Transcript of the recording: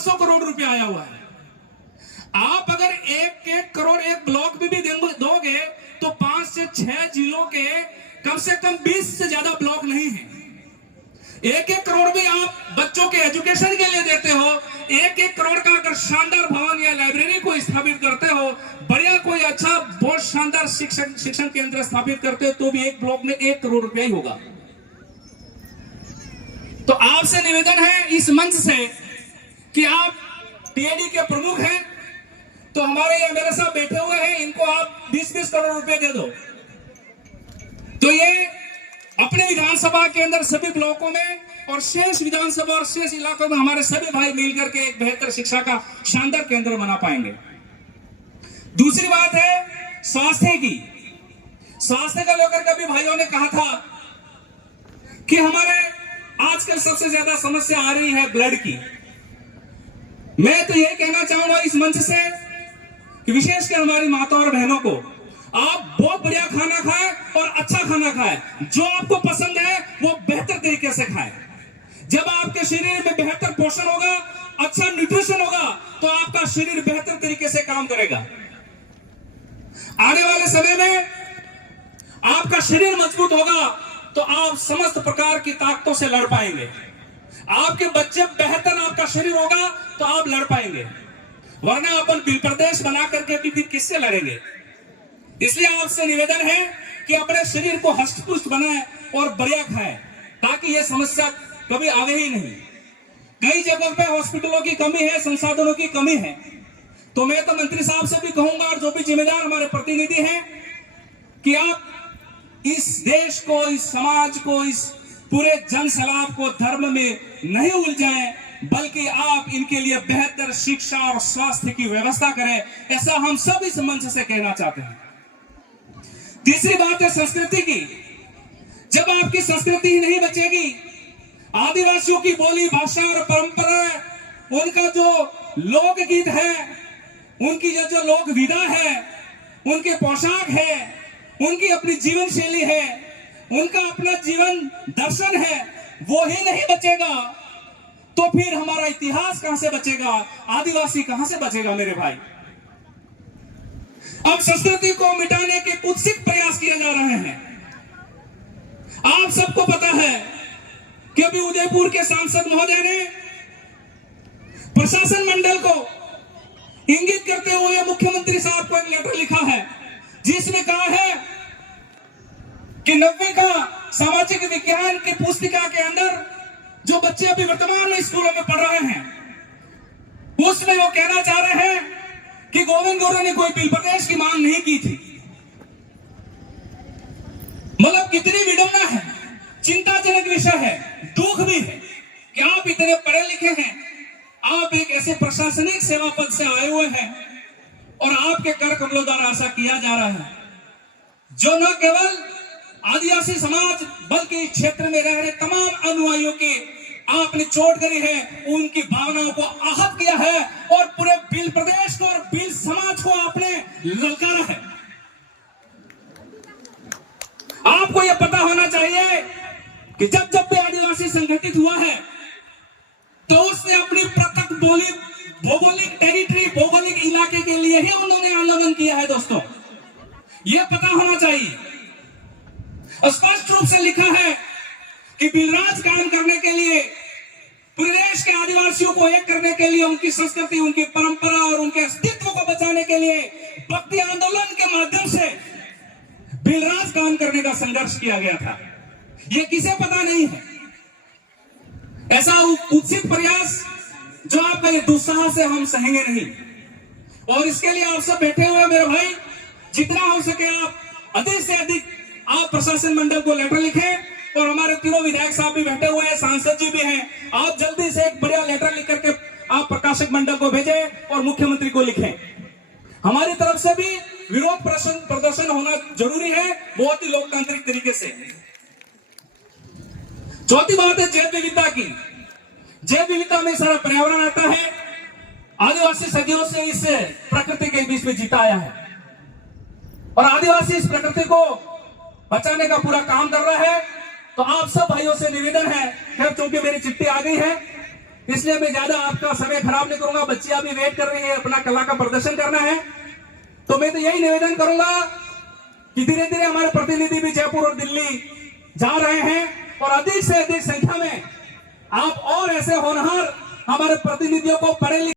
500 करोड़ रुपया आया हुआ है। आप अगर 1-1 करोड़ एक ब्लॉक में भी दोगे तो 5 से 6 जिलों के कम से कम 20 से ज्यादा ब्लॉक नहीं है। 1-1 करोड़ भी आप बच्चों के एजुकेशन के लिए देते हो। 1-1 करोड़ का अगर शानदार भवन या लाइब्रेरी को स्थापित करते हो, बढ़िया कोई अच्छा बहुत शानदार शिक्षण केंद्र स्थापित करते हो, तो भी एक ब्लॉक में 1 करोड़ रुपया ही होगा। तो आपसे निवेदन है इस मंच से कि आप टीएडी के प्रमुख हैं, तो हमारे यहाँ मेरे साथ बैठे हुए हैं, इनको आप 20-20 करोड़ रुपए दे दो, तो ये अपने विधानसभा के अंदर सभी ब्लॉकों में और शेष विधानसभा और शेष इलाकों में हमारे सभी भाई मिलकर के एक बेहतर शिक्षा का शानदार केंद्र बना पाएंगे। दूसरी बात है स्वास्थ्य की। स्वास्थ्य का लेकर के भी भाइयों ने कहा था कि हमारे आजकल सबसे ज्यादा समस्या आ रही है ब्लड की। मैं तो यही कहना चाहूंगा इस मंच से कि विशेषकर हमारी माता और बहनों को, आप बहुत बढ़िया खाना खाएं और अच्छा खाना खाएं। जो आपको पसंद है वो बेहतर तरीके से खाएं। जब आपके शरीर में बेहतर पोषण होगा, अच्छा न्यूट्रिशन होगा, तो आपका शरीर बेहतर तरीके से काम करेगा। आने वाले समय में आपका शरीर मजबूत होगा तो आप समस्त प्रकार की ताकतों से लड़ पाएंगे। आपके बच्चे बेहतर, आपका शरीर होगा तो आप लड़ पाएंगे, वरना अपन बिल प्रदेश बना करके भी फिर किससे लड़ेंगे। इसलिए आपसे निवेदन है कि अपने शरीर को हष्ट-पुष्ट बनाएं और बढ़िया खाएं, ताकि यह समस्या कभी आवे ही नहीं। कई जगह पे हॉस्पिटलों की कमी है, संसाधनों की कमी है, तो मैं तो मंत्री साहब से भी कहूंगा और जो भी जिम्मेदार हमारे प्रतिनिधि हैं कि आप इस देश को, इस समाज को, इस पूरे जन सैलाब को धर्म में नहीं उलझाएं, बल्कि आप इनके लिए बेहतर शिक्षा और स्वास्थ्य की व्यवस्था करें। ऐसा हम सब इस मंच से कहना चाहते हैं। तीसरी बात है संस्कृति की। जब आपकी संस्कृति ही नहीं बचेगी, आदिवासियों की बोली, भाषा और परंपरा, उनका जो लोकगीत है, उनकी जो लोक विधा है, उनके पोशाक है, उनकी अपनी जीवन शैली है, उनका अपना जीवन दर्शन है, वो ही नहीं बचेगा तो फिर हमारा इतिहास कहां से बचेगा, आदिवासी कहां से बचेगा मेरे भाई। अब संस्कृति को मिटाने के कुत्सित प्रयास किए जा रहे हैं। आप सबको पता है कि अभी उदयपुर के सांसद महोदय ने प्रशासन मंडल को इंगित करते हुए मुख्यमंत्री साहब को एक लेटर लिखा है, जिसमें कहा है कि 90 का सामाजिक विज्ञान की पुस्तिका के अंदर जो बच्चे अभी वर्तमान में स्कूलों में पढ़ रहे हैं, उसमें वो कहना चाह रहे हैं कि गोविंद गुरु ने कोई बिल प्रदेश की मांग नहीं की थी। मतलब कितनी विडंबना है, चिंताजनक विषय है, दुख भी है कि आप इतने पढ़े लिखे हैं, आप एक ऐसे प्रशासनिक सेवा पद से आए हुए हैं और आपके कर कमलों द्वारा ऐसा किया जा रहा है, जो न केवल आदिवासी समाज बल्कि इस क्षेत्र में रह रहे तमाम अनुयायियों की आपने चोट करी है, उनकी भावनाओं को आहत किया है और पूरे भील प्रदेश को और भील समाज को आपने ललकारा है। आपको यह पता होना चाहिए कि जब जब भी आदिवासी संगठित हुआ है तो उसने अपनी पृथक बोली, भौगोलिक टेरिटरी, भौगोलिक इलाके के लिए ही उन्होंने आंदोलन किया है। दोस्तों, यह पता होना चाहिए। स्पष्ट रूप से लिखा है कि बिलराज कायम करने के लिए, प्रदेश के आदिवासियों को एक करने के लिए, उनकी संस्कृति, उनकी परंपरा और उनके अस्तित्व को बचाने के लिए भक्ति आंदोलन के माध्यम से बिलराज कायम करने का संघर्ष किया गया था। यह किसे पता नहीं है। ऐसा कुत्सित प्रयास जो आपका दुस्साहस से हम सहेंगे नहीं। और इसके लिए आप सब बैठे हुए मेरे भाई, जितना हो सके आप अधिक से अधिक आप प्रशासन मंडल को लेटर लिखें और हमारे तीनों विधायक साहब भी बैठे हुए हैं, सांसद जी भी हैं, आप जल्दी से एक बढ़िया लेटर लिख करके आप प्रकाशक मंडल को भेजें और मुख्यमंत्री को लिखें। हमारी तरफ से भी विरोध प्रदर्शन होना जरूरी है, बहुत ही लोकतांत्रिक तरीके से। चौथी बात है जैव विविधता की। जैव विविधता में सारा पर्यावरण आता है। आदिवासी सदियों से इस प्रकृति के बीच में जीता आया है और आदिवासी इस प्रकृति को बचाने का पूरा काम कर रहा है। तो आप सब भाइयों से निवेदन है, खैर चूंकि मेरी चिट्ठी आ गई है इसलिए मैं ज्यादा आपका समय खराब नहीं करूंगा। बच्चियां भी वेट कर रही है, अपना कला का प्रदर्शन करना है। तो मैं तो यही निवेदन करूंगा कि धीरे धीरे हमारे प्रतिनिधि भी जयपुर और दिल्ली जा रहे हैं और अधिक से अधिक संख्या में आप और ऐसे होनहार हमारे प्रतिनिधियों को पढ़े लिखे